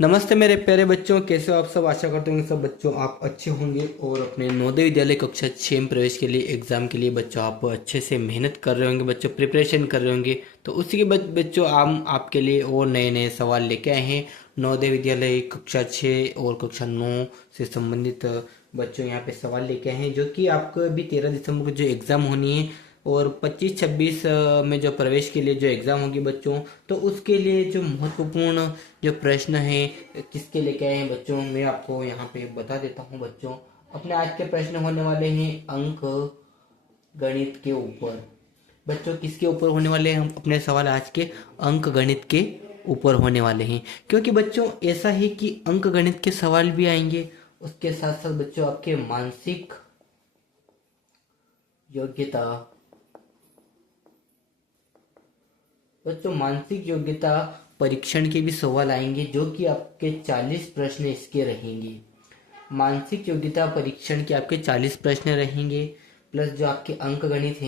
नमस्ते मेरे प्यारे बच्चों, कैसे हो आप सब। आशा करते होंगे सब बच्चों आप अच्छे होंगे और अपने नवोदय विद्यालय कक्षा 6 में प्रवेश के लिए एग्जाम के लिए बच्चों आप अच्छे से मेहनत कर रहे होंगे, बच्चों प्रिपरेशन कर रहे होंगे। तो उसी के बच्चों हम आपके लिए और नए नए सवाल लेके आए हैं। नवोदय विद्यालय कक्षा 6 और कक्षा 9 से संबंधित बच्चों यहाँ पे सवाल लेके आए हैं, जो कि आपको अभी 13 दिसंबर को जो एग्ज़ाम होनी है और 25-26 में जो प्रवेश के लिए जो एग्ज़ाम होगी बच्चों, तो उसके लिए जो महत्वपूर्ण जो प्रश्न है किसके लेके आए हैं बच्चों, मैं आपको यहाँ पे बता देता हूँ बच्चों। अपने आज के प्रश्न होने वाले हैं अंक गणित के ऊपर। बच्चों किसके ऊपर होने वाले हैं अपने सवाल आज के? अंक गणित के ऊपर होने वाले हैं, क्योंकि बच्चों ऐसा है कि अंक गणित के सवाल भी आएंगे, उसके साथ साथ बच्चों आपके मानसिक योग्यता, बच्चों मानसिक योग्यता परीक्षण के भी सवाल आएंगे, जो कि आपके 40 प्रश्न इसके रहेंगे। मानसिक योग्यता परीक्षण के आपके 40 प्रश्न रहेंगे, प्लस जो आपके अंक गणित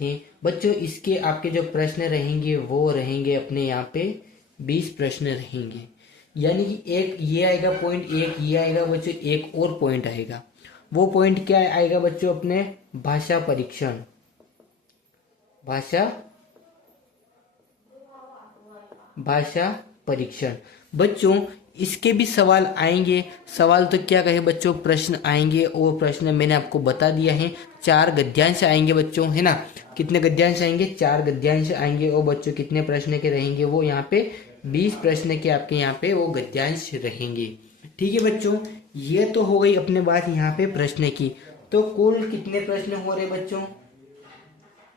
हैं बच्चों, इसके आपके जो प्रश्न रहेंगे वो रहेंगे अपने यहाँ पे 20 प्रश्न रहेंगे। यानी कि एक ये आएगा पॉइंट, एक ये आएगा बच्चों, एक और पॉइंट आएगा। वो पॉइंट क्या आएगा बच्चों? अपने भाषा परीक्षण, भाषा परीक्षण। बच्चों इसके भी सवाल आएंगे। सवाल तो क्या कहे बच्चों, प्रश्न आएंगे, और प्रश्न मैंने आपको बता दिया है। 4 गद्यांश आएंगे बच्चों, है ना। कितने गद्यांश आएंगे? 4 गद्यांश आएंगे। और बच्चों कितने प्रश्न के रहेंगे? वो यहाँ पे 20 प्रश्न के आपके यहाँ पे वो गद्यांश रहेंगे। ठीक है बच्चों, ये तो हो गई अपने बात यहाँ पे प्रश्न की। तो कुल कितने प्रश्न हो रहे बच्चों?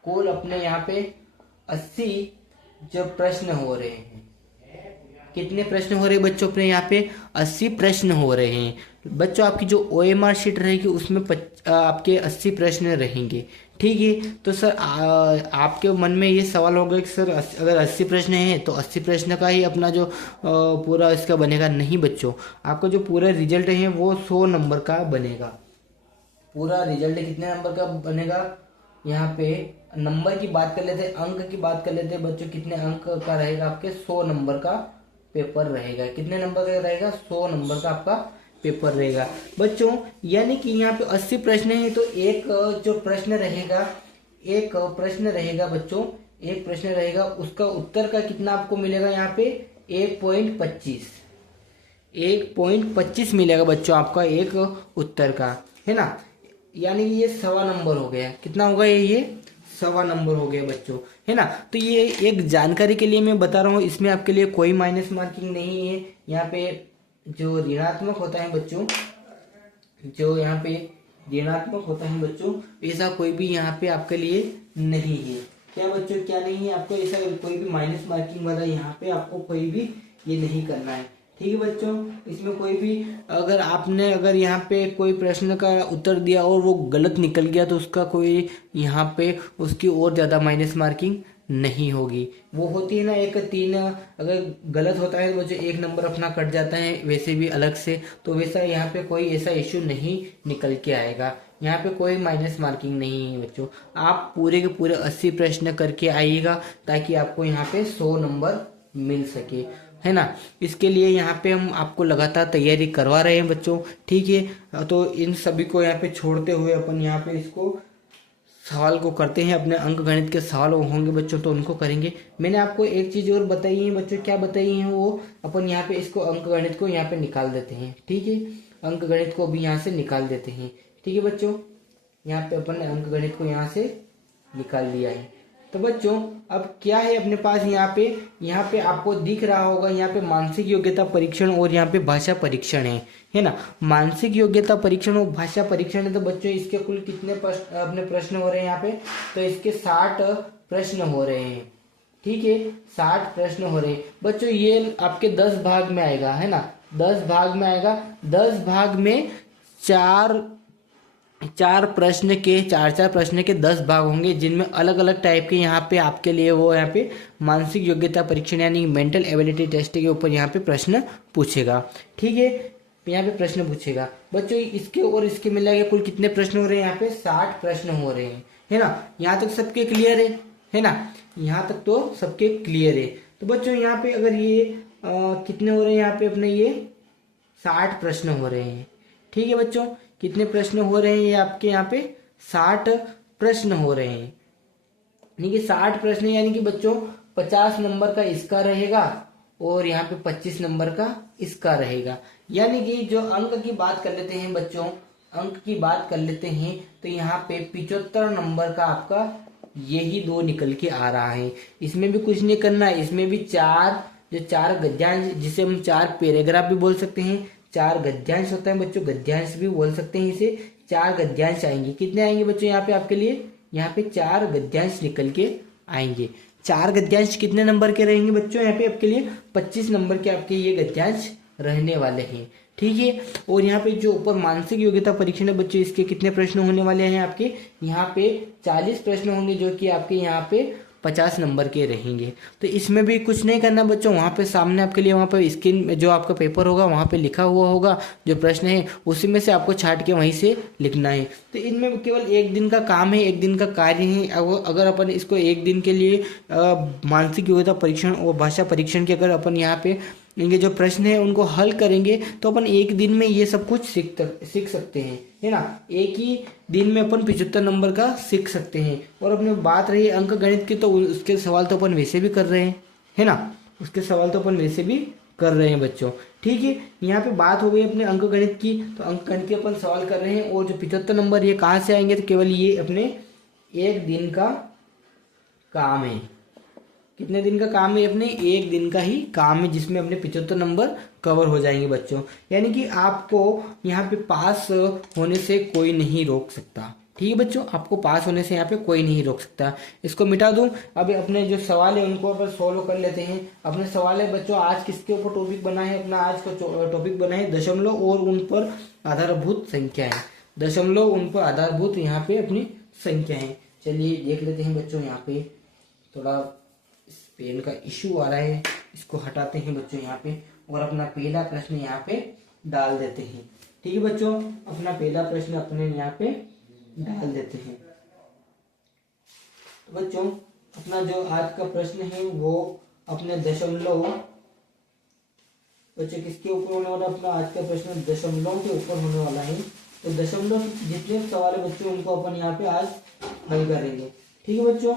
कुल अपने यहाँ पे 80 जो प्रश्न हो रहे हैं। कितने प्रश्न हो रहे हैं बच्चों? अपने यहाँ पे 80 प्रश्न हो रहे हैं बच्चों। आपकी जो OMR शीट रहेगी उसमें आपके 80 प्रश्न रहेंगे। ठीक है, तो सर आपके मन में ये सवाल होगा कि सर अगर 80 प्रश्न हैं तो 80 प्रश्न का ही अपना जो पूरा इसका बनेगा। नहीं बच्चों, आपका जो पूरा रिजल्ट है वो 100 नंबर का बनेगा। पूरा रिजल्ट कितने नंबर का बनेगा? यहाँ पे नंबर की बात कर लेते हैं, अंक की बात कर लेते हैं बच्चों। कितने अंक का रहेगा? आपके 100 नंबर का पेपर रहेगा। कितने नंबर का रहेगा? 100 नंबर का आपका पेपर रहेगा बच्चों। यानी कि यहाँ पे 80 प्रश्न है, तो एक जो प्रश्न रहेगा, एक प्रश्न रहेगा बच्चों, एक प्रश्न रहेगा, उसका उत्तर का कितना आपको मिलेगा? यहाँ पे 1.25 मिलेगा बच्चों आपका एक उत्तर का, है ना। यानी कि ये 1.25 नंबर हो गया। कितना होगा ये 1.25 नंबर हो गया बच्चों, है ना। तो ये एक जानकारी के लिए मैं बता रहा हूँ, इसमें आपके लिए कोई माइनस मार्किंग नहीं है। यहाँ पे जो ऋणात्मक होता है बच्चों, जो यहाँ पे ऋणात्मक होता है बच्चों, ऐसा कोई भी यहाँ पे आपके लिए नहीं है। क्या बच्चों, क्या नहीं है आपको? ऐसा कोई भी माइनस मार्किंग वाला यहाँ पे आपको कोई भी ये नहीं करना है। ठीक है बच्चों, इसमें कोई भी अगर यहाँ पे कोई प्रश्न का उत्तर दिया और वो गलत निकल गया तो उसका कोई यहाँ पे उसकी और ज़्यादा माइनस मार्किंग नहीं होगी। वो होती है ना, एक 3 अगर गलत होता है तो बच्चों 1 नंबर अपना कट जाता है वैसे भी अलग से, तो वैसा यहाँ पे कोई ऐसा इश्यू नहीं निकल के आएगा। यहाँ पे कोई माइनस मार्किंग नहीं है बच्चों। आप पूरे के पूरे 80 प्रश्न करके आइएगा ताकि आपको यहाँ पे 100 नंबर मिल सके, है ना। इसके लिए यहाँ पे हम आपको लगातार तैयारी करवा रहे हैं बच्चों। ठीक है, तो इन सभी को यहाँ पे छोड़ते हुए अपन यहाँ पे इसको सवाल को करते हैं। अपने अंक गणित के सवाल होंगे बच्चों तो उनको करेंगे। मैंने आपको एक चीज और बताई है बच्चों, क्या बताई है वो? अपन यहाँ पे इसको अंक गणित को यहाँ पे निकाल देते हैं। ठीक है, अंक गणित को भी यहाँ से निकाल देते हैं। ठीक है बच्चों, यहाँ पे अपन ने अंक गणित को यहाँ से निकाल लिया है। तो बच्चों अब क्या है अपने पास? यहाँ पे आपको दिख रहा होगा, यहाँ पे मानसिक योग्यता परीक्षण और यहाँ पे भाषा परीक्षण है ना। मानसिक योग्यता परीक्षण और भाषा परीक्षण है, तो बच्चों इसके कुल कितने अपने प्रश्न हो रहे हैं यहाँ पे? तो इसके 60 प्रश्न हो रहे हैं। ठीक है, 60 प्रश्न हो रहे हैं बच्चों। ये आपके 10 भाग में आएगा, है ना। 10 भाग में आएगा। 10 भाग में चार प्रश्न के 4 प्रश्न के 10 भाग होंगे, जिनमें अलग अलग टाइप के यहाँ पे आपके लिए वो यहाँ पे मानसिक योग्यता परीक्षण यानी मेंटल एबिलिटी टेस्ट के ऊपर यहाँ पे प्रश्न पूछेगा। ठीक है, यहाँ पे प्रश्न पूछेगा बच्चों। इसके और इसके मिला के कुल कितने प्रश्न हो रहे हैं? यहाँ पे 60 प्रश्न हो रहे हैं, है ना। यहाँ तक सबके क्लियर है ना। यहाँ तक तो सबके क्लियर है। तो बच्चों यहाँ पे अगर ये कितने हो रहे हैं यहाँ पे अपने ये 60 प्रश्न हो रहे हैं। ठीक है बच्चों, कितने प्रश्न हो रहे हैं ये आपके यहाँ पे 60 प्रश्न हो रहे हैं। यानी कि 60 प्रश्न यानी कि बच्चों 50 नंबर का इसका रहेगा और यहाँ पे 25 नंबर का इसका रहेगा। यानी कि जो अंक की बात कर लेते हैं बच्चों, अंक की बात कर लेते हैं तो यहाँ पे 75 नंबर का आपका यही दो निकल के आ रहा है। इसमें भी कुछ नहीं करना है, इसमें भी चार गद्यांश, जिसे हम 4 पैराग्राफ भी बोल सकते हैं, 4 गद्यांश होता है बच्चों, गद्यांश भी बोल सकते हैं इसे। 4 गद्यांश आएंगे। कितने आएंगे बच्चों यहाँ पे आपके लिए? यहाँ पे 4 गद्यांश निकल के आएंगे। 4 गद्यांश कितने नंबर के रहेंगे बच्चों? यहाँ पे आपके लिए 25 नंबर के आपके ये गद्यांश रहने वाले हैं। ठीक है, और यहाँ पे जो ऊपर मानसिक योग्यता परीक्षण है बच्चों, इसके कितने प्रश्न होने वाले हैं आपके? यहाँ पे 40 प्रश्न होंगे, जो कि आपके यहाँ पे 50 नंबर के रहेंगे। तो इसमें भी कुछ नहीं करना बच्चों, वहाँ पे सामने आपके लिए वहाँ पे स्क्रीन में जो आपका पेपर होगा वहाँ पे लिखा हुआ होगा जो प्रश्न है, उसी में से आपको छांट के वहीं से लिखना है। तो इनमें केवल एक दिन का काम है, एक दिन का कार्य है। अगर अपन इसको एक दिन के लिए मानसिक योग्यता परीक्षण और भाषा परीक्षण के अगर अपन यहाँ पे इनके जो प्रश्न है उनको हल करेंगे तो अपन एक दिन में ये सब कुछ सीख सकते हैं, है ना। एक ही दिन में अपन 75 नंबर का सीख सकते हैं। और अपने बात रही अंक गणित की, तो उसके सवाल तो अपन वैसे भी कर रहे हैं, है ना, उसके सवाल तो अपन वैसे भी कर रहे हैं बच्चों। ठीक है, यहाँ पे बात हो गई अपने अंक गणित की, तो अंक गणित के अपन सवाल कर रहे हैं। और जो 75 नंबर ये कहाँ से आएंगे? तो केवल ये अपने एक दिन का काम है। कितने दिन का काम है? अपने एक दिन का ही काम है, जिसमें अपने 75 नंबर कवर हो जाएंगे बच्चों। यानी कि आपको यहाँ पे पास होने से कोई नहीं रोक सकता। ठीक है बच्चों, आपको पास होने से यहाँ पे कोई नहीं रोक सकता। इसको मिटा दूं। अभी अपने जो सवाल है उनको अपन सोल्व कर लेते हैं। अपने सवाल है बच्चों, आज किसके ऊपर टॉपिक बना है? अपना आज का टॉपिक बना है दशमलव और उन पर आधारभूत संख्याएं। दशमलव उन पर आधारभूत यहाँ पे अपनी संख्याएं। चलिए देख लेते हैं बच्चों। यहाँ पे थोड़ा पेन का इशू आ रहा है, इसको हटाते हैं बच्चों यहाँ पे, और अपना पहला प्रश्न यहाँ पे डाल देते हैं। ठीक है बच्चों, अपना पहला प्रश्न अपने यहाँ पे डाल देते हैं। तो बच्चों अपना जो आज का प्रश्न है वो अपने दशमलव, बच्चों किसके ऊपर होने वाला? अपना आज का प्रश्न दशमलव के ऊपर होने वाला है। तो दशमलव जितने सवाल है बच्चों उनको अपन यहाँ पे आज हल करेंगे। ठीक है बच्चों,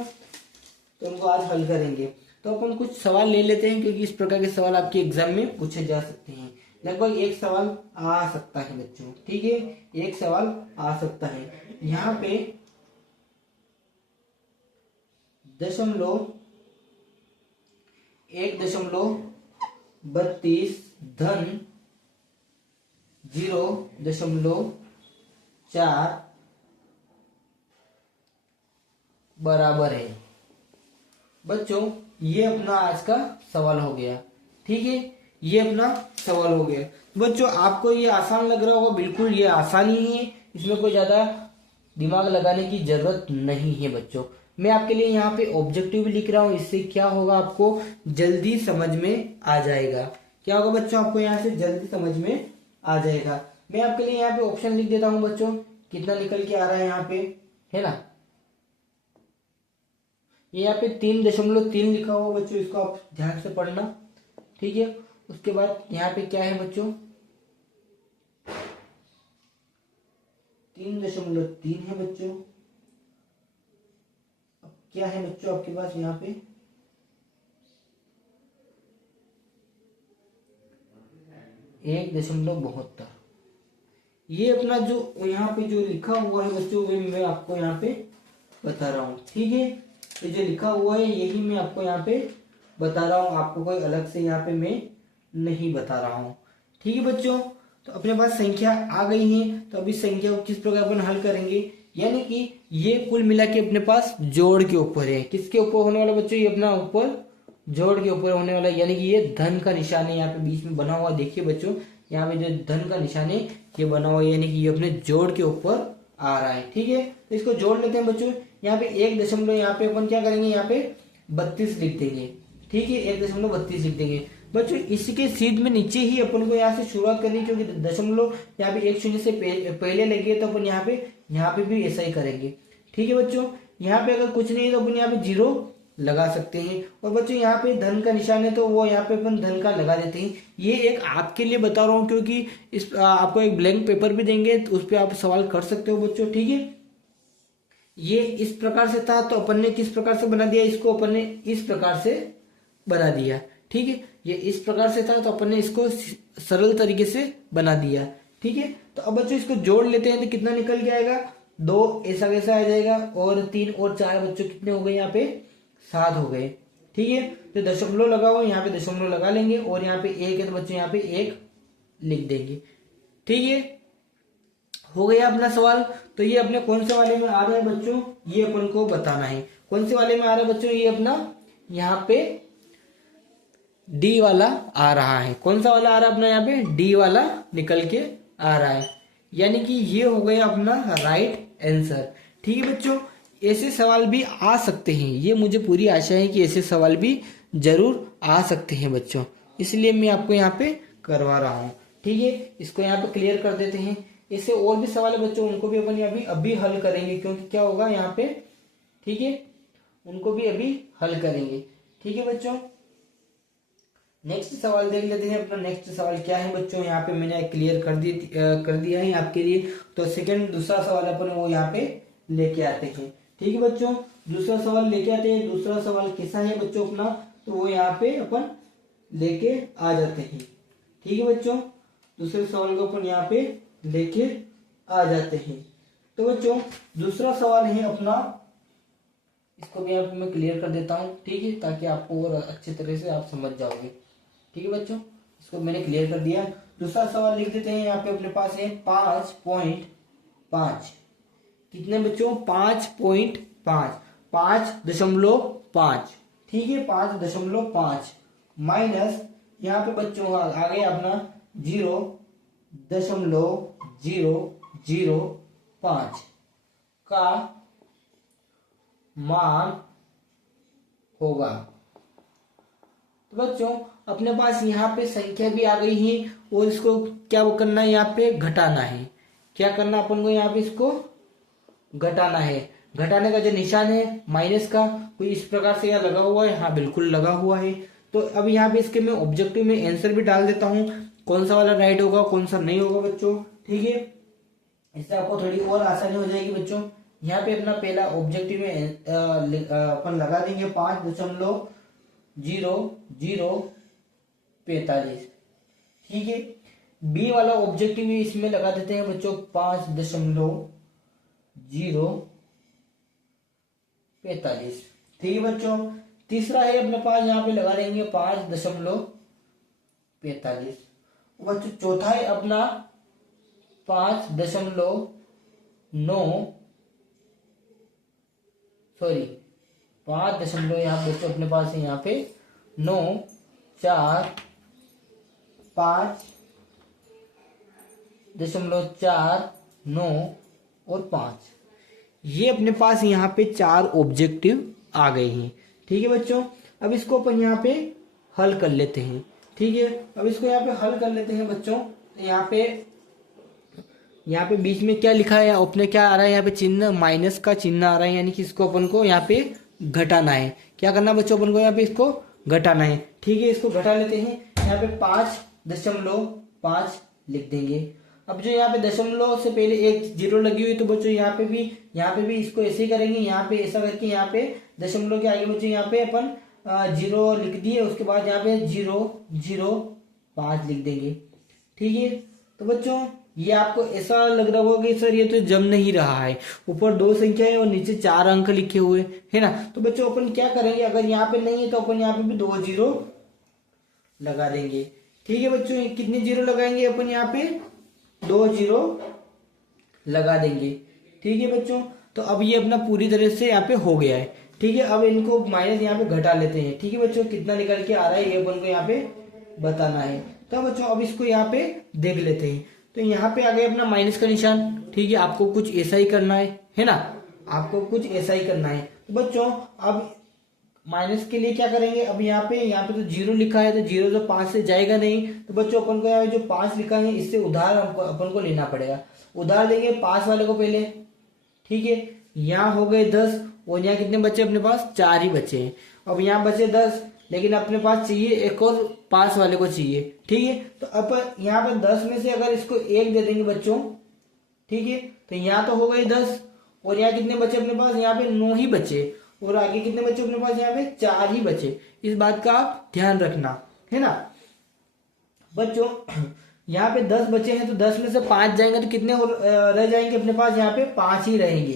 तो उनको आज हल करेंगे। तो अपन कुछ सवाल ले लेते हैं, क्योंकि इस प्रकार के सवाल आपके एग्जाम में पूछे जा सकते हैं। लगभग एक सवाल आ सकता है बच्चों। ठीक है, एक सवाल आ सकता है। यहाँ पे दशमलव 1.32 धन 0.4 बराबर है। बच्चों ये अपना आज का सवाल हो गया। ठीक है, ये अपना सवाल हो गया। बच्चों आपको ये आसान लग रहा होगा, बिल्कुल ये आसान ही है, इसमें कोई ज्यादा दिमाग लगाने की जरूरत नहीं है बच्चों। मैं आपके लिए यहाँ पे ऑब्जेक्टिव भी लिख रहा हूँ, इससे क्या होगा आपको जल्दी समझ में आ जाएगा। क्या होगा बच्चों? आपको यहाँ से जल्दी समझ में आ जाएगा। मैं आपके लिए यहाँ पे ऑप्शन लिख देता हूँ बच्चों, कितना निकल के आ रहा है यहाँ पे, है ना। ये यहाँ पे 3.3 लिखा हुआ बच्चों, इसको आप ध्यान से पढ़ना। ठीक है, उसके बाद यहाँ पे क्या है बच्चों? 3.3 है बच्चों। अब क्या है बच्चों आपके पास यहाँ पे? 1.72। ये अपना जो यहाँ पे जो लिखा हुआ है बच्चों, वे मैं आपको यहाँ पे बता रहा हूँ। ठीक है, ये जो लिखा हुआ है यही मैं आपको यहाँ पे बता रहा हूँ, आपको कोई अलग से यहाँ पे मैं नहीं बता रहा हूँ। ठीक है बच्चों, तो अपने पास संख्या आ गई है। तो अभी संख्या को किस प्रकार अपन हल करेंगे? यानी कि ये कुल मिला के अपने पास जोड़ के ऊपर है। किसके ऊपर होने वाला बच्चों? ये अपना ऊपर जोड़ के ऊपर होने वाला है। यानी कि ये धन का निशान है यहाँ पे बीच में बना हुआ, देखिए बच्चों यहाँ पे जो धन का निशान है ये बना हुआ है, यानी कि ये अपने जोड़ के ऊपर आ रहा है। ठीक है, तो इसको जोड़ लेते हैं बच्चों। यहाँ पे 1 यहाँ पे अपन क्या करेंगे? यहाँ पे 32 लिख देंगे। ठीक है, 1.32 लिख देंगे बच्चों। इसके सीध में नीचे ही अपन को यहाँ से शुरुआत करनी है, क्योंकि दशमलव यहाँ पे 1 शून्य से पहले लगे, तो अपन यहाँ पे भी ऐसा ही करेंगे। ठीक है बच्चों, यहाँ पे अगर कुछ नहीं है तो अपन यहाँ पे 0 लगा सकते हैं। और बच्चों यहाँ पे धन का निशान है तो वो यहाँ पे अपन धन का लगा देते हैं। ये एक आपके लिए बता रहा हूँ, क्योंकि इस आपको एक ब्लैंक पेपर भी देंगे तो उस पर आप सवाल कर सकते हो बच्चों, ठीक है। ये इस प्रकार से था तो अपन ने किस प्रकार से बना दिया, इसको अपन ने इस प्रकार से बना दिया, ठीक है। ये इस प्रकार से था तो अपन ने इसको सरल तरीके से बना दिया, ठीक है। तो अब बच्चों इसको जोड़ लेते हैं तो कितना निकल के आएगा, 2 ऐसा वैसा आ जाएगा, और 3 और 4 बच्चों कितने हो गए, यहाँ पे 7 हो गए, ठीक है। तो दशमलव लगा हुआ, यहाँ पे दशमलव लगा लेंगे, और यहाँ पे 1 है तो बच्चों यहाँ पे 1 लिख देंगे, ठीक है। हो गया अपना सवाल। तो ये अपने कौन से वाले में आ रहा है बच्चों, ये अपन को बताना है। कौन से वाले में आ रहा है बच्चों, ये अपना यहाँ पे डी वाला आ रहा है। कौन सा वाला आ रहा है अपना, यहाँ पे डी वाला निकल के आ रहा है, यानी कि ये हो गया अपना राइट आंसर, ठीक है बच्चों। ऐसे सवाल भी आ सकते हैं, ये मुझे पूरी आशा है कि ऐसे सवाल भी जरूर आ सकते हैं बच्चों, इसलिए मैं आपको यहाँ पे करवा रहा हूँ, ठीक है। इसको यहाँ पे क्लियर कर देते हैं। इससे और भी सवाल है बच्चों, उनको भी अपन अभी हल करेंगे, क्योंकि क्या होगा यहाँ पे, ठीक है, उनको भी अभी हल करेंगे, ठीक है बच्चों। नेक्स्ट सवाल देख लेते हैं। अपना नेक्स्ट सवाल क्या है बच्चों, यहाँ पे मैंने क्लियर कर दिया है आपके लिए। तो दूसरा सवाल अपन वो यहाँ पे लेके आते हैं, ठीक है बच्चों। दूसरा सवाल लेके आते हैं। दूसरा सवाल कैसा है बच्चों अपना, तो वो यहाँ पे अपन लेके आ जाते हैं, ठीक है बच्चों। दूसरे सवाल को अपन यहाँ पे लेके आ जाते हैं। तो बच्चों दूसरा सवाल है अपना, इसको भी यहाँ पे मैं क्लियर कर देता हूँ, ठीक है, ताकि आपको और अच्छे तरह से आप समझ जाओगे, ठीक है बच्चों। इसको मैंने क्लियर कर दिया। दूसरा सवाल लिख देते हैं। यहाँ पे अपने पास है 5.5, कितने बच्चों, 5.5, 5.5, ठीक है, 5.5 माइनस यहाँ पे बच्चों आ गया अपना 0.005 का मान होगा। तो बच्चों अपने पास यहाँ पे संख्या भी आ गई है, और इसको क्या करना है, यहाँ पे घटाना है। क्या करना अपन को, यहाँ पे इसको घटाना है। घटाने का जो निशान है माइनस का, कोई इस प्रकार से यहाँ लगा हुआ है, हाँ बिल्कुल लगा हुआ है। तो अब यहाँ पे इसके मैं ऑब्जेक्टिव में आंसर भी डाल देता हूँ, कौन सा वाला राइट होगा कौन सा नहीं होगा बच्चों, ठीक है। इससे आपको थोड़ी और आसानी हो जाएगी बच्चों। यहाँ पे अपना पहला ऑब्जेक्टिव में अपन लगा देंगे 5.0045, ठीक है। बी वाला ऑब्जेक्टिव इसमें लगा देते हैं बच्चों 5.045, ठीक है बच्चों। तीसरा है अपने पास, यहाँ पे लगा देंगे 5.45 बच्चों। चौथा है अपना 5.9 यहाँ बच्चों अपने पास है, यहाँ पे 9, 4, 5.4, 9 और 5, ये अपने पास यहाँ पे 4 ऑब्जेक्टिव आ गए हैं, ठीक है बच्चों। अब इसको अपन यहाँ पे हल कर लेते हैं, ठीक है। अब इसको यहाँ पे हल कर लेते हैं बच्चों। यहाँ पे बीच में क्या लिखा है, अपने क्या आ रहा है, यहाँ पे चिन्ह माइनस का चिन्ह आ रहा है, यानी कि इसको अपन को यहाँ पे घटाना है। क्या करना बच्चों, अपन को यहाँ पे इसको घटाना है, ठीक है। इसको घटा लेते हैं। यहाँ पे 5.5 लिख देंगे। अब जो यहाँ पे दशमलव से पहले एक 0 लगी हुई, तो बच्चों यहाँ पे भी इसको ऐसे ही करेंगे। यहाँ पे ऐसा करके यहाँ पे दशमलव के आगे बच्चों यहाँ पे अपन 0 लिख दिए, उसके बाद यहाँ पे 0.005 लिख देंगे, ठीक है। तो बच्चों ये आपको ऐसा लग रहा होगा कि सर ये तो जम नहीं रहा है, ऊपर 2 संख्या है और नीचे 4 अंक लिखे हुए है ना। तो बच्चों अपन क्या करेंगे, अगर यहाँ पे नहीं है तो अपन यहाँ पे भी 2 0 लगा देंगे, ठीक है बच्चों। कितने 0 लगाएंगे अपन, यहाँ पे 2 0 लगा देंगे, ठीक है बच्चों। तो अब ये अपना पूरी तरह से यहाँ पे हो गया है, ठीक है। अब इनको माइनस यहाँ पे घटा लेते हैं, ठीक है बच्चों। कितना निकल के आ रहा है ये अपन को यहाँ पे बताना है। तो बच्चों अब इसको यहाँ पे देख लेते हैं। तो यहाँ पे आ गया अपना माइनस का निशान, ठीक है। आपको कुछ ऐसा ही करना है ना, आपको कुछ ऐसा ही करना है। तो बच्चों अब माइनस के लिए क्या करेंगे, अब यहाँ पे तो 0 लिखा है, तो 0 तो 5 से जाएगा नहीं, तो बच्चों अपन को यहाँ जो 5 लिखा है इससे उधार अपन को लेना पड़ेगा। उधार देंगे 5 वाले को पहले, ठीक है। यहाँ हो गए 10 और यहाँ कितने बचे अपने पास, 4 ही बचे हैं। अब यहाँ बचे 10, लेकिन अपने पास चाहिए एक और पास वाले को चाहिए, ठीक है। तो अब यहाँ पे 10 में से अगर इसको 1 दे देंगे बच्चों, ठीक है, तो यहाँ तो हो गई 10, और यहाँ कितने बचे अपने पास, यहाँ पे 9 ही बचे, और आगे कितने बचे अपने पास, यहाँ पे 4 ही बचे। इस बात का आप ध्यान रखना, है ना बच्चों। यहाँ पे 10 बचे हैं, तो 10 में से 5 जाएंगे तो कितने और रह जाएंगे अपने पास, यहाँ पे 5 ही रहेंगे,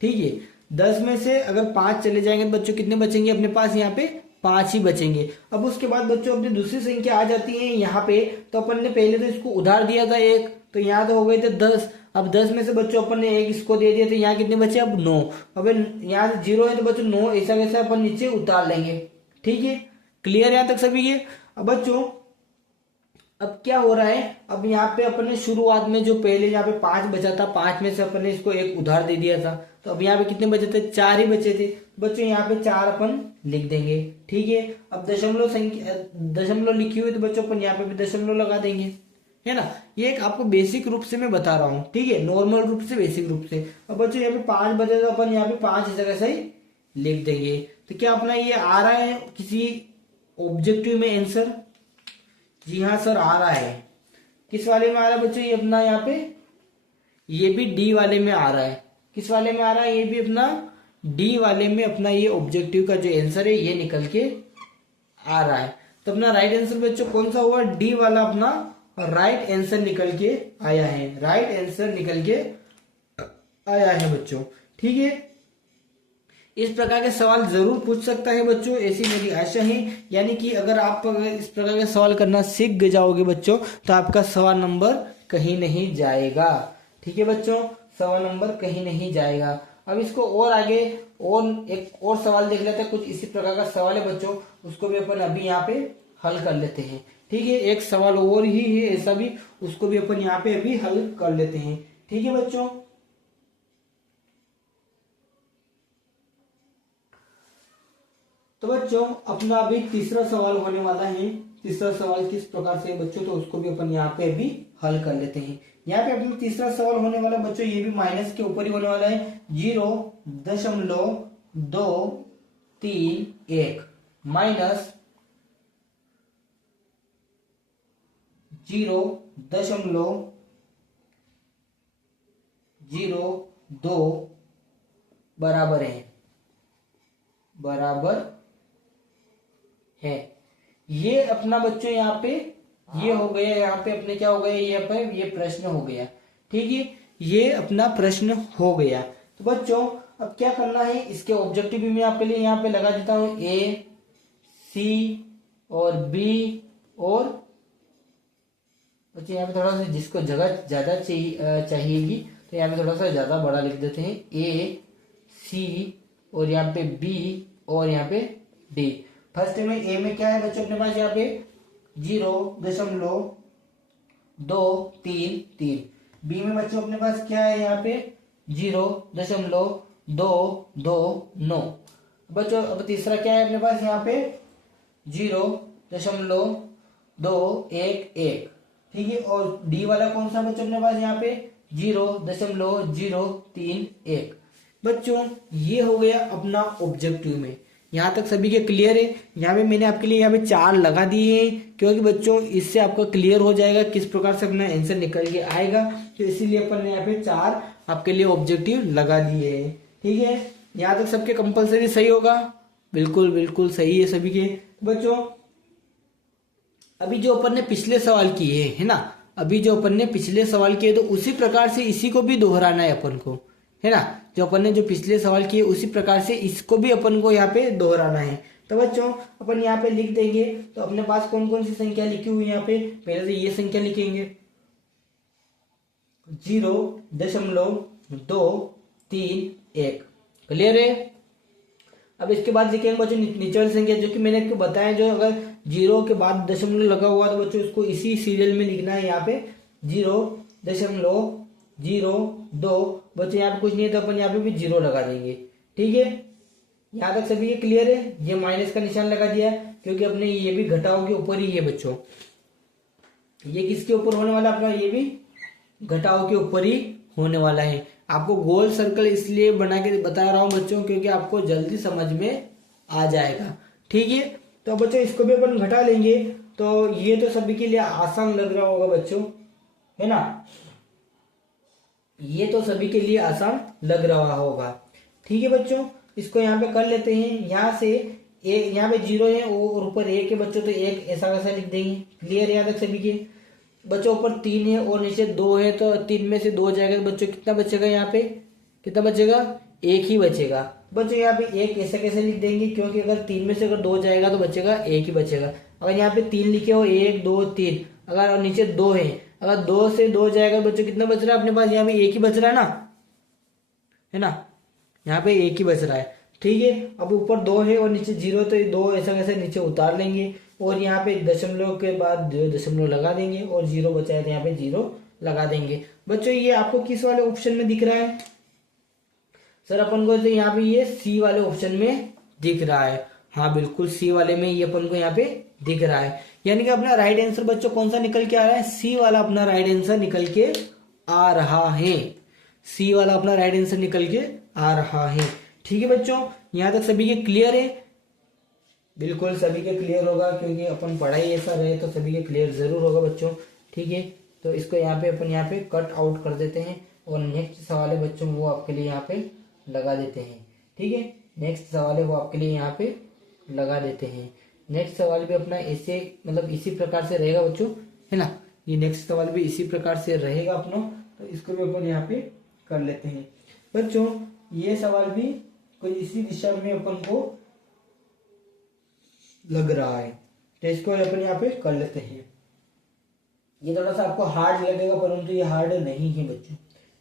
ठीक है। 10 में से अगर 5 चले जाएंगे तो बच्चों कितने बचेंगे अपने पास, यहाँ पे 5 ही बचेंगे। अब उसके बाद बच्चों अपनी दूसरी संख्या आ जाती है यहाँ पे, तो अपन ने पहले तो इसको उधार दिया था 1, तो यहाँ तो हो गए थे 10। अब 10 में से बच्चों अपन ने 1 इसको दे दिया, तो यहाँ कितने बचे अब 9। अब यहाँ 0 है तो बच्चों 9 ऐसा कैसा अपन नीचे उतार लेंगे, ठीक है। क्लियर यहाँ तक सभी ये। अब बच्चों अब क्या हो रहा है, अब यहाँ पे अपन ने शुरुआत में जो पहले यहाँ पे 5 बचा था, 5 में से अपन ने इसको 1 उधार दे दिया था, तो अब यहाँ पे कितने बचे थे, 4 ही बचे थे। बच्चों यहाँ पे 4 अपन लिख देंगे, ठीक है। अब दशमलव संख्या, दशमलव लिखी हुई तो बच्चों अपन यहाँ पे भी दशमलव लगा देंगे, है ना। ये एक आपको बेसिक रूप से मैं बता रहा हूँ, ठीक है, नॉर्मल रूप से, बेसिक रूप से। अब बच्चों यहाँ पे 5 बचे तो अपन यहाँ पे 5 इस जगह से ही लिख देंगे। तो क्या अपना ये आ रहा है किसी ऑब्जेक्टिव में आंसर? जी हाँ सर आ रहा है। किस वाले में आ रहा है बच्चों ये अपना, यहाँ पे ये भी डी वाले में आ रहा है। किस वाले में आ रहा है, ये भी अपना डी वाले में अपना ये ऑब्जेक्टिव का जो आंसर है ये निकल के आ रहा है। तो अपना राइट आंसर बच्चों कौन सा हुआ, डी वाला अपना राइट आंसर निकल के आया है, राइट आंसर निकल के आया है बच्चों, ठीक है। इस प्रकार के सवाल जरूर पूछ सकता है बच्चों, ऐसी मेरी आशा है। यानी कि अगर आप इस प्रकार के सवाल करना सीख जाओगे बच्चों, तो आपका सवा नंबर कहीं नहीं जाएगा, ठीक है बच्चों, सवा नंबर कहीं नहीं जाएगा। अब इसको और आगे और एक और सवाल देख लेते हैं, कुछ इसी प्रकार का सवाल है बच्चों, उसको भी अपन अभी यहाँ पे हल कर लेते हैं, ठीक है। एक सवाल और ही है ऐसा भी, उसको भी अपन यहाँ पे अभी हल कर लेते हैं, ठीक है बच्चों। तो बच्चों अपना अभी तीसरा सवाल होने वाला है। तीसरा सवाल किस प्रकार से बच्चों, तो उसको भी अपन यहाँ पे अभी हल कर लेते हैं। यहाँ पे अपना तीसरा सवाल होने वाला बच्चों, ये भी माइनस के ऊपर ही होने वाला है। 0.231 माइनस 0.02 बराबर है। ये अपना बच्चों यहाँ पे ये हो गया, यहाँ पे अपने क्या हो गया, ये प्रश्न हो गया, ठीक है, ये अपना प्रश्न हो गया। तो बच्चों अब क्या करना है, इसके ऑब्जेक्टिव भी मैं आप पहले यहाँ पे लगा देता हूँ, ए सी और बी, और बच्चों यहाँ पे थोड़ा सा जिसको जगह ज्यादा चाहिएगी तो यहाँ पे थोड़ा सा ज्यादा बड़ा लिख देते हैं, ए सी और यहाँ पे बी और यहाँ पे डी। फर्स्ट में ए में क्या है बच्चों अपने पास, यहाँ पे 0.233। बी में बच्चों अपने पास क्या है, यहाँ पे 0.229। बच्चों अब तीसरा क्या है अपने पास, यहाँ पे 0.211, ठीक है। और डी वाला कौन सा बच्चों अपने पास, यहाँ पे 0.031। बच्चों ये हो गया अपना ऑब्जेक्टिव में। यहाँ तक सभी के क्लियर है। यहाँ पे मैंने आपके लिए यहाँ पे 4 लगा दिए हैं, क्योंकि बच्चों इससे आपका क्लियर हो जाएगा किस प्रकार से अपना आंसर निकल के आएगा, तो इसीलिए अपन ने यहाँ पे 4 आपके लिए ऑब्जेक्टिव लगा दिए हैं, ठीक है। यहाँ तक सबके कंपलसरी सही होगा, बिल्कुल बिल्कुल सही है सभी के। बच्चों अभी जो अपन ने पिछले सवाल किए है ना, अभी जो अपन ने पिछले सवाल किए तो उसी प्रकार से इसी को भी दोहराना है अपन को, है ना। जो अपन ने जो पिछले सवाल किए उसी प्रकार से इसको भी अपन को यहाँ पे दोहराना है। तो बच्चों अपन यहाँ पे लिख देंगे, तो अपने पास कौन कौन सी संख्या लिखी हुई है यहाँ पे, पहले तो ये संख्या लिखेंगे 0.231। क्लियर है। अब इसके बाद लिखेंगे बच्चों नीचे वाली संख्या, जो कि मैंने आपको बताया, जो अगर 0 के बाद दशमलव लगा हुआ तो बच्चों इसको इसी सीरियल में लिखना है। यहाँ पे 0.02। बच्चों यहाँ पे कुछ नहीं है तो अपन यहाँ पे भी 0 लगा देंगे, ठीक है। यहाँ तक सभी ये क्लियर है। ये माइनस का निशान लगा दिया क्योंकि अपने ये भी घटाओ के ऊपर ही है बच्चों। ये किसके ऊपर होने वाला अपना, ये भी घटाओ के ऊपर ही होने वाला है। आपको गोल सर्कल इसलिए बना के बता रहा हूँ बच्चों, क्योंकि आपको जल्दी समझ में आ जाएगा। ठीक है, तो बच्चों इसको भी अपन घटा लेंगे। तो ये तो सभी के लिए आसान लग रहा होगा बच्चों, है ना, ये तो सभी के लिए आसान लग रहा होगा। ठीक है बच्चों, इसको यहाँ पे कर लेते हैं। यहाँ से एक, यहाँ पे 0 है और ऊपर 1 है बच्चों, तो 1 ऐसा वैसा लिख देंगे। क्लियर है यहाँ तक सभी के बच्चों? ऊपर 3 है और नीचे 2 है, तो 3 में से 2 जाएगा बच्चों, कितना बचेगा यहाँ पे? कितना बचेगा? 1 ही बचेगा बच्चों। यहाँ पे 1 ऐसा कैसे लिख देंगे, क्योंकि अगर 3 में से अगर 2 जाएगा तो बचेगा 1 ही बचेगा। अगर यहाँ पे 3 लिखे हो, 1 2 3, अगर नीचे 2 है, अगर 2 से 2 जाएगा बच्चों, कितना बच रहा है अपने पास? यहाँ पे 1 ही बच रहा है ना, है ना, यहाँ पे 1 ही बच रहा है। ठीक है, अब ऊपर 2 है और नीचे 0, तो 2 ऐसा कैसे नीचे उतार लेंगे और यहाँ पे दशमलव के बाद दशमलव लगा देंगे और 0 बचा है तो यहाँ पे 0 लगा देंगे। बच्चों ये आपको किस वाले ऑप्शन में दिख रहा है? सर अपन को तो यहाँ पे ये सी वाले ऑप्शन में दिख रहा है। हाँ बिल्कुल, सी वाले में ये अपन को यहाँ पे दिख रहा है। यानी कि अपना राइट आंसर बच्चों कौन सा निकल के आ रहा है? सी वाला अपना राइट आंसर निकल के आ रहा है। सी वाला अपना राइट आंसर निकल के आ रहा है। ठीक है बच्चों, यहां तक सभी के क्लियर है? बिल्कुल सभी के क्लियर होगा, क्योंकि अपन पढ़ाई ऐसा रहे तो सभी के क्लियर जरूर होगा बच्चों। ठीक है, तो इसको यहाँ पे अपन यहाँ पे कट आउट कर देते हैं और नेक्स्ट सवाल है बच्चों वो आपके लिए यहाँ पे लगा देते हैं। ठीक है, नेक्स्ट सवाल है वो आपके लिए यहाँ पे लगा देते हैं। नेक्स्ट सवाल भी अपना ऐसे मतलब इसी प्रकार से रहेगा बच्चों, है ना, ये नेक्स्ट सवाल भी इसी प्रकार से रहेगा अपना, तो इसको भी अपन यहाँ पे कर लेते हैं बच्चों। ये सवाल भी कोई इसी दिशा में अपन को लग रहा है, तो इसको अपन यहाँ पे कर लेते हैं। ये थोड़ा सा आपको हार्ड लगेगा, परंतु ये हार्ड नहीं है बच्चों।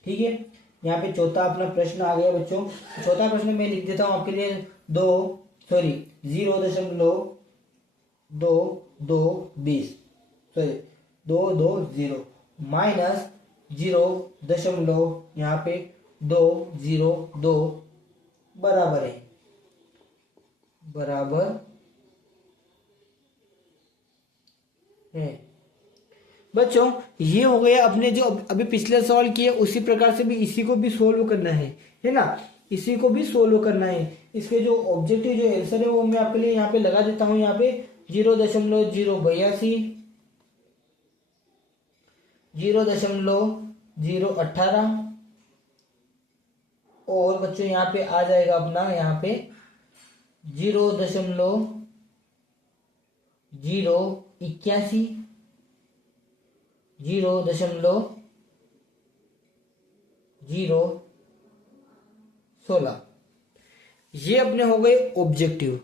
ठीक है, यहाँ पे चौथा अपना प्रश्न आ गया बच्चों। चौथा प्रश्न मैं लिख देता हूँ आपके लिए 0.2220 सॉरी 220 माइनस 0. यहाँ पे 202 बराबर है बच्चों। ये हो गया अपने जो अभी पिछले सवाल किए उसी प्रकार से भी इसी को भी सोल्व करना है ना, इसी को भी सोल्व करना है। इसके जो ऑब्जेक्टिव जो आंसर है वो मैं आपके लिए यहाँ पे लगा देता हूँ। यहाँ पे 0.082 0.018 और बच्चों यहाँ पे आ जाएगा अपना यहाँ पे 0.081 0.016 ये अपने हो गए ऑब्जेक्टिव,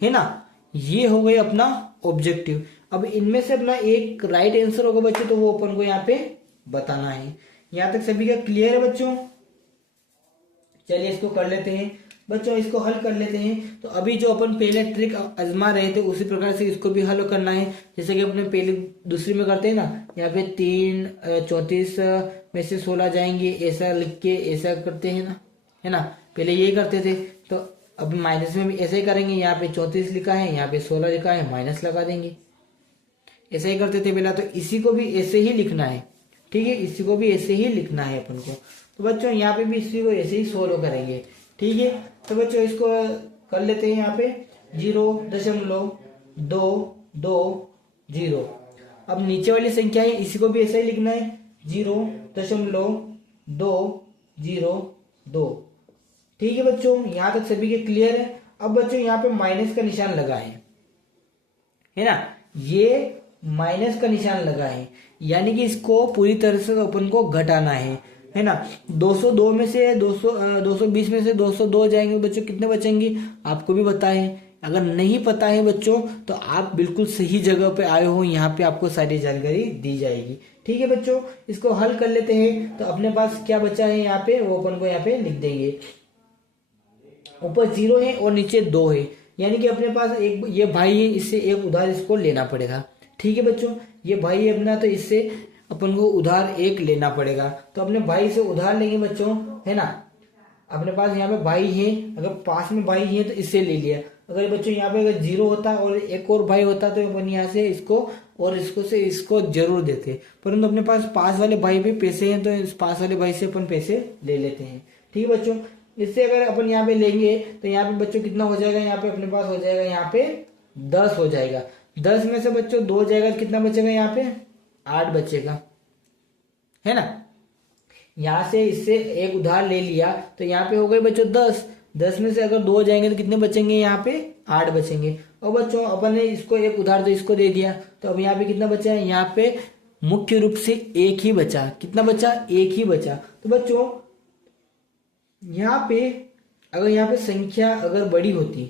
है ना, ये हो गए अपना ऑब्जेक्टिव। अब इनमें से अपना एक राइट आंसर होगा बच्चों, तो वो अपन को यहाँ पे बताना है। यहां तक सभी का क्लियर है बच्चों? चलिए इसको कर लेते हैं बच्चों, इसको हल कर लेते हैं। तो अभी जो अपन पहले ट्रिक आजमा रहे थे उसी प्रकार से इसको भी हल करना है, जैसे कि अपने पहले दूसरी में करते हैं ना। यहाँ पे 3 34 में से 16 जाएंगे, ऐसा लिख के ऐसा करते हैं ना, है ना, पहले यही करते थे। तो अब माइनस में भी ऐसे ही करेंगे। यहाँ पे 34 लिखा है, यहाँ पे 16 लिखा है, माइनस लगा देंगे। ऐसा ही करते थे पहला, तो इसी को भी ऐसे ही लिखना है। ठीक है, इसी को भी ऐसे ही लिखना है अपन को। तो बच्चों यहाँ पे भी इसी को ऐसे ही सोल्व करेंगे। ठीक है, तो बच्चों इसको कर लेते हैं। यहाँ पे 0.220। अब नीचे वाली संख्या है इसी को भी ऐसा ही लिखना है 0.202। ठीक है बच्चों, यहां तक सभी के क्लियर है? अब बच्चों यहाँ पे माइनस का निशान लगा है ना, ये माइनस का निशान लगा है, यानी कि इसको पूरी तरह से अपन को घटाना है ना। 202 में से 220 में से 202 जाएंगे बच्चों, कितने बचेंगे आपको भी पता है। अगर नहीं पता है बच्चों तो आप बिल्कुल सही जगह पे आए हो, यहाँ पे आपको सारी जानकारी दी जाएगी। ठीक है बच्चों, इसको हल कर लेते हैं। तो अपने पास क्या बचा है यहाँ पे, वो अपन को यहाँ पे लिख देंगे। ऊपर 0 है और नीचे 2 है, यानी कि अपने पास एक ये भाई है, इससे एक उधार इसको लेना पड़ेगा। ठीक है बच्चों, ये भाई है अपना, तो इससे अपन को उधार 1 लेना पड़ेगा। तो अपने भाई से उधार लेंगे बच्चों, है ना। अपने पास यहाँ पे भाई है, अगर पास में भाई है तो इससे ले लिया। अगर बच्चों यहाँ पे अगर 0 होता और एक और भाई होता तो अपन यहाँ से इसको और इसको से इसको जरूर देते, परंतु अपने पास पास वाले भाई भी पैसे हैं तो इस पास वाले भाई से अपन पैसे ले लेते हैं। ठीक है बच्चों, इससे अगर अपन यहाँ पे लेंगे तो यहाँ पे बच्चों कितना हो जाएगा, यहाँ पे अपने पास हो जाएगा यहाँ पे 10 हो जाएगा। 10 में से बच्चों 2 जाएगा, कितना बचेगा यहाँ पे 8 बचेगा, है ना। यहाँ से इससे एक उधार ले लिया तो यहाँ पे हो गए बच्चों 10। 10 में से अगर 2 जाएंगे तो कितने बचेंगे, यहाँ पे 8 बचेंगे। और बच्चों अपन ने इसको एक उधार तो इसको दे दिया, तो अब यहाँ पे कितना बचा है, यहाँ पे मुख्य रूप से एक ही बचा। कितना बचा, एक ही बचा। तो बच्चों यहाँ पे अगर यहाँ पे संख्या अगर बड़ी होती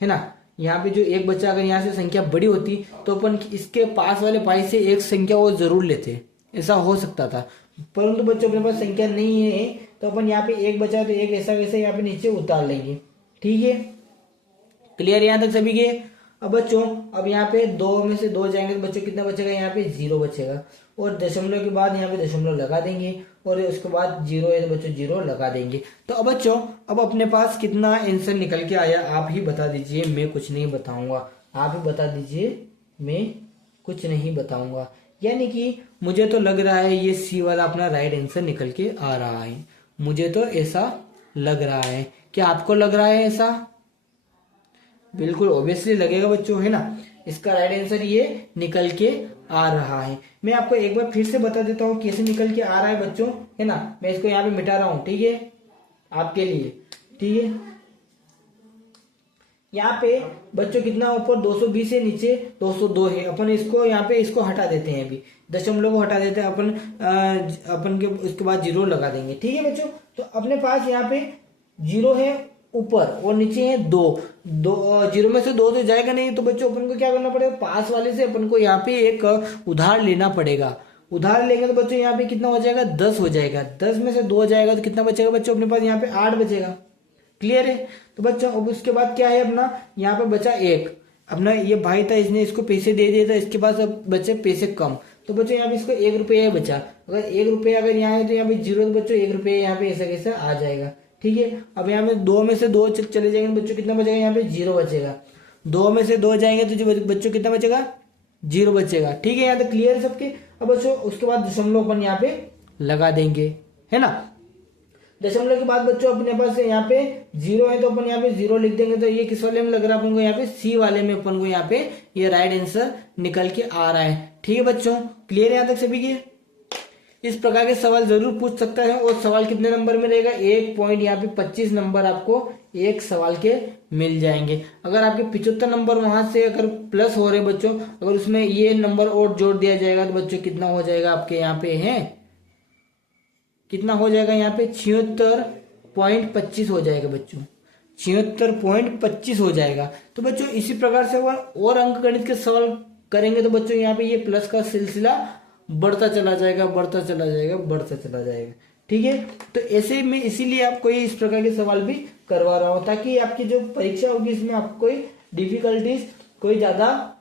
है ना, यहाँ पे जो एक बच्चा अगर यहाँ से संख्या बड़ी होती तो अपन इसके पास वाले भाई से एक संख्या वो जरूर लेते, ऐसा हो सकता था। परंतु बच्चों अपने पास संख्या नहीं है तो अपन यहाँ पे एक बचा तो एक ऐसा वैसा यहाँ पे नीचे उतार लेंगे। ठीक है, क्लियर यहाँ तक सभी के। अब बच्चों अब यहाँ पे 2 में से 2 जाएंगे तो बच्चों कितना बचेगा, यहाँ पे 0 बचेगा। और दशमलव के बाद यहाँ पे दशमलव लगा देंगे और उसके बाद 0 है तो बच्चों 0 लगा देंगे। तो अब बच्चों अब अपने पास कितना आंसर निकल के आया आप ही बता दीजिए, मैं कुछ नहीं बताऊंगा। आप ही बता दीजिए, मैं कुछ नहीं बताऊंगा। यानी कि मुझे तो लग रहा है ये सी वाला अपना राइट आंसर निकल के आ रहा है, मुझे तो ऐसा लग रहा है। क्या आपको लग रहा है ऐसा? बिल्कुल ऑब्वियसली लगेगा बच्चों, है ना। इसका राइट आंसर ये निकल के आ रहा है। मैं आपको एक बार फिर से बता देता हूँ कैसे निकल के आ रहा है बच्चों, है ना। मैं इसको यहाँ पे मिटा रहा हूँ, ठीक है, आपके लिए। ठीक है, यहाँ पे बच्चों कितना ऊपर 220 से नीचे 202 है। अपन इसको यहाँ पे इसको हटा देते हैं, अभी दशमलव को हटा देते हैं अपन के उसके बाद 0 लगा देंगे। ठीक है बच्चों, तो अपने पास यहाँ पे 0 है ऊपर और नीचे है 2। 0 में से 2 तो जाएगा नहीं, तो बच्चों अपन को क्या करना पड़ेगा, पास वाले से अपन को यहाँ पे एक उधार लेना पड़ेगा। उधार लेंगे तो बच्चों यहाँ पे कितना हो जाएगा, 10 हो जाएगा। 10 में से 2 जाएगा तो कितना बचेगा बच्चों, अपने पास यहाँ पे 8 बचेगा। क्लियर है। तो बच्चों अब उसके बाद क्या है अपना, यहाँ पे बचा 1। अपना ये भाई था, इसने इसको पैसे दे दिए था, इसके पास अब बचे पैसे कम। तो बच्चों यहाँ पे इसको 1 रुपया बचा। अगर 1 रुपया अगर यहाँ है तो यहाँ पे 0 तो बच्चों 1 रुपया यहाँ पे ऐसा कैसा आ जाएगा। ठीक है, अब यहाँ पे 2 में से 2 चले जाएंगे बच्चों कितना बचेगा, यहाँ पे 0 बचेगा। 2 में से 2 जाएंगे तो जो बच्चों कितना बचेगा, 0 बचेगा। ठीक है, यहाँ तक क्लियर है सबके। अब बच्चों उसके बाद दशमलव अपन यहाँ पे लगा देंगे, है ना। दशमलव के बाद बच्चों अपने पास यहाँ पे 0 है तो अपन यहाँ पे 0 लिख देंगे। तो ये किस वाले में लग रहा है अपन को, यहाँ पे सी वाले में अपन को यहाँ पे ये राइट आंसर निकल के आ रहा है। ठीक है बच्चों, क्लियर है यहाँ तक सभी के। इस प्रकार के सवाल जरूर पूछ सकता है। और सवाल कितने नंबर में रहेगा, 1 पॉइंट यहाँ पे 25 नंबर आपको एक सवाल के मिल जाएंगे। अगर आपके 75 नंबर वहां से अगर प्लस हो रहे बच्चों, अगर उसमें ये नंबर और जोड़ दिया जाएगा तो बच्चों कितना हो जाएगा आपके यहाँ पे है, कितना हो जाएगा यहाँ पे 76.25 हो जाएगा बच्चों, 76.25 हो जाएगा। तो बच्चों इसी प्रकार से और अंक गणित के सवाल करेंगे तो बच्चों यहाँ पे ये प्लस का सिलसिला बढ़ता चला जाएगा, बढ़ता चला जाएगा, बढ़ता चला जाएगा। ठीक है, तो ऐसे में इसीलिए आपको ये इस प्रकार के सवाल भी करवा रहा हूं, ताकि आपकी जो परीक्षा होगी इसमें आपको कोई डिफिकल्टीज, कोई ज्यादा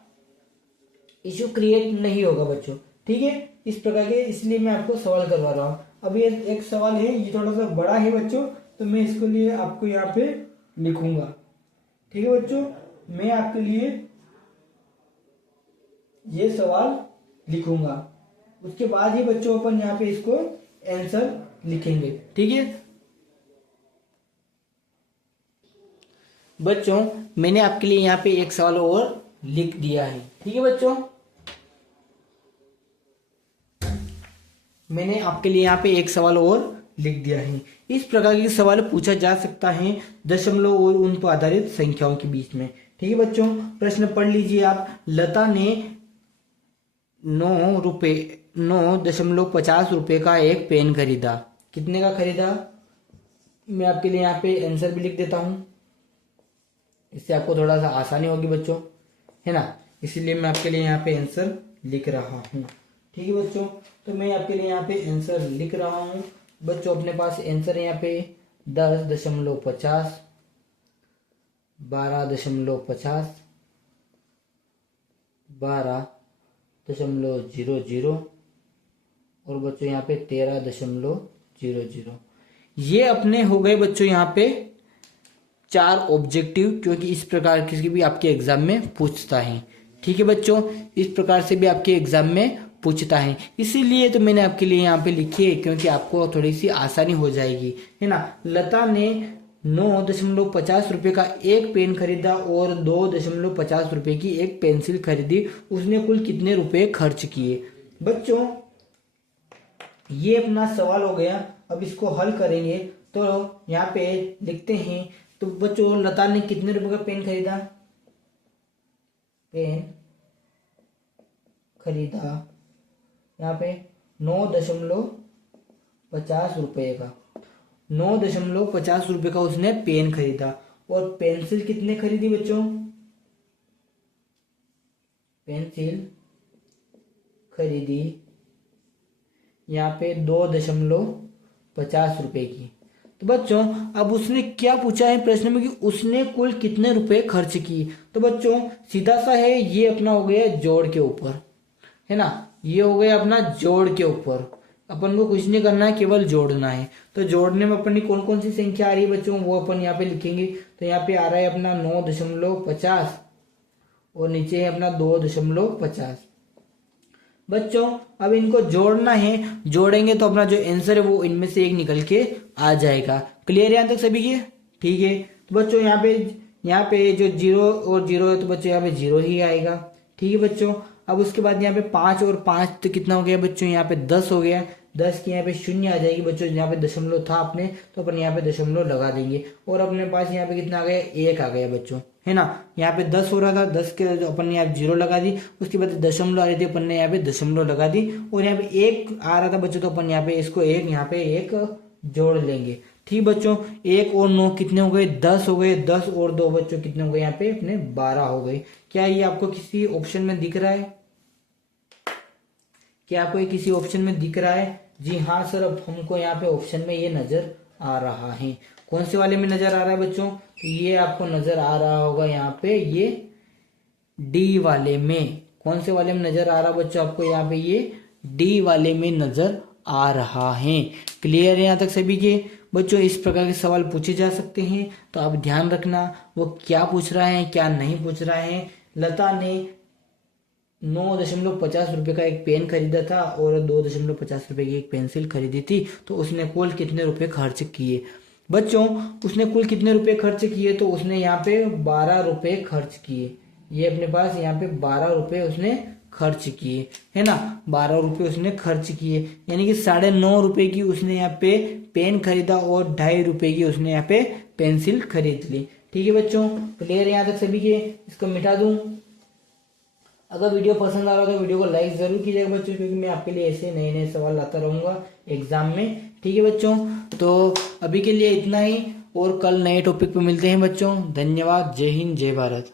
इश्यू क्रिएट नहीं होगा बच्चों। ठीक है, इस प्रकार के इसलिए मैं आपको सवाल करवा रहा हूँ। अब ये एक सवाल है, ये थोड़ा सा बड़ा है बच्चों, तो मैं इसके लिए आपको यहाँ पे लिखूंगा। ठीक है बच्चों, मैं आपके लिए ये सवाल लिखूंगा, उसके बाद ही बच्चों अपन यहाँ पे इसको आंसर लिखेंगे। ठीक है बच्चों, मैंने आपके लिए यहाँ पे एक सवाल और लिख दिया है। ठीक है बच्चों, मैंने आपके लिए यहाँ पे एक सवाल और लिख दिया है। इस प्रकार के सवाल पूछा जा सकता है दशमलव और उन पर आधारित संख्याओं के बीच में। ठीक है बच्चों, प्रश्न पढ़ लीजिए आप। लता ने 9.50 रुपए का एक पेन खरीदा। कितने का खरीदा, मैं आपके लिए यहाँ पे आंसर भी लिख देता हूँ, इससे आपको थोड़ा सा आसानी होगी बच्चों, है ना। इसीलिए मैं आपके लिए यहाँ पे आंसर लिख रहा हूँ। ठीक है बच्चों, तो मैं आपके लिए यहाँ पे आंसर लिख रहा हूँ बच्चों। अपने पास आंसर है यहाँ पे 10.50, 12.50, 12.00 और बच्चों यहाँ पे 13.00। ये अपने हो गए बच्चों यहाँ पे 4 ऑब्जेक्टिव, क्योंकि इस प्रकार की भी आपके एग्जाम में पूछता है। ठीक है बच्चों, इस प्रकार से भी आपके एग्जाम में पूछता है, इसीलिए तो मैंने आपके लिए यहाँ पे लिखी है, क्योंकि आपको थोड़ी सी आसानी हो जाएगी, है ना। लता ने 9.50 रुपए का एक पेन खरीदा और 2.50 रुपए की एक पेंसिल खरीदी, उसने कुल कितने रुपए खर्च किए। बच्चों ये अपना सवाल हो गया। अब इसको हल करेंगे तो यहाँ पे लिखते हैं। तो बच्चों लता ने कितने रुपए का पेन खरीदा, पेन खरीदा यहाँ पे 9.50 रुपए का, 9.50 रुपए का उसने पेन खरीदा। और पेंसिल कितने खरीदी बच्चों, पेंसिल खरीदी यहाँ पे 2.50 रुपए की। तो बच्चों अब उसने क्या पूछा है प्रश्न में कि उसने कुल कितने रुपए खर्च किए। तो बच्चों सीधा सा है, ये अपना हो गया जोड़ के ऊपर, है ना, ये हो गया अपना जोड़ के ऊपर। अपन को कुछ नहीं करना है, केवल जोड़ना है। तो जोड़ने में अपनी कौन कौन सी संख्या आ रही है बच्चों, वो अपन यहाँ पे लिखेंगे। तो यहाँ पे आ रहा है अपना 9.50 और नीचे है अपना 2.50। बच्चों अब इनको जोड़ना है, जोड़ेंगे तो अपना जो आंसर है वो इनमें से एक निकल के आ जाएगा। क्लियर है यहाँ तक सभी के, ठीक है। तो बच्चों यहाँ पे जो 0 और 0 है, तो बच्चों यहाँ पे 0 ही आएगा। ठीक है बच्चों, अब उसके बाद यहाँ पे 5 और 5 तो कितना हो गया बच्चों, यहाँ पे 10 हो गया। 10 की यहाँ पे शून्य आ जाएगी बच्चों, यहाँ पे दशमलव था अपने, तो अपन यहाँ पे दशमलव लगा देंगे। और अपने पास यहाँ पे कितना आ गया, 1 आ गया बच्चों, है ना। यहाँ पे 10 हो रहा था, 10 के अपन ने यहाँ पे 0 लगा दी। उसके बाद दशमलव आ रही थी, अपन ने यहाँ पे दशमलव लगा दी। और यहाँ पे 1 आ रहा था बच्चों, तो अपन यहाँ पे इसको यहाँ पे 1 जोड़ लेंगे। ठीक बच्चों, 1 और 9 कितने हो गए, 10 हो गए। 10 और 2 बच्चों कितने हो गए, यहाँ पे अपने 12 हो गए। क्या ये आपको किसी ऑप्शन में दिख रहा है, क्या आपको ये किसी ऑप्शन में दिख रहा है? जी हाँ सर, अब हमको यहाँ पे ऑप्शन में ये नजर आ रहा है। कौन से वाले में नजर आ रहा है बच्चों, तो ये आपको नजर आ रहा होगा यहाँ पे, ये डी वाले में। कौन से वाले में नजर आ रहा बच्चों आपको, यहाँ पे ये डी वाले में नजर आ रहा है। क्लियर है यहाँ तक सभी के बच्चों? इस प्रकार के सवाल पूछे जा सकते हैं, तो आप ध्यान रखना वो क्या पूछ रहा है क्या नहीं पूछ रहा है। लता ने 9.50 रुपए का एक पेन खरीदा था और 2.50 रुपए की एक पेंसिल खरीदी थी, तो उसने कुल कितने रुपए खर्च किए। बच्चों उसने कुल कितने रुपए खर्च किए, तो उसने यहाँ पे 12 रुपए खर्च किए। ये अपने पास यहाँ पे 12 रुपए उसने खर्च किए, है ना। 12 रुपए उसने खर्च किए, यानी कि 9.5 रुपए की उसने यहाँ पे पेन खरीदा और 2.5 रुपए की उसने यहाँ पे पेंसिल खरीद ली। ठीक है बच्चों, क्लियर है यहाँ तक सभी के? इसको मिटा दूं। अगर वीडियो पसंद आ रहा हो तो वीडियो को लाइक जरूर कीजिएगा बच्चों, क्योंकि मैं आपके लिए ऐसे नए नए सवाल लाता रहूंगा एग्जाम में। ठीक है बच्चों, तो अभी के लिए इतना ही, और कल नए टॉपिक पे मिलते हैं बच्चों। धन्यवाद। जय हिंद, जय भारत।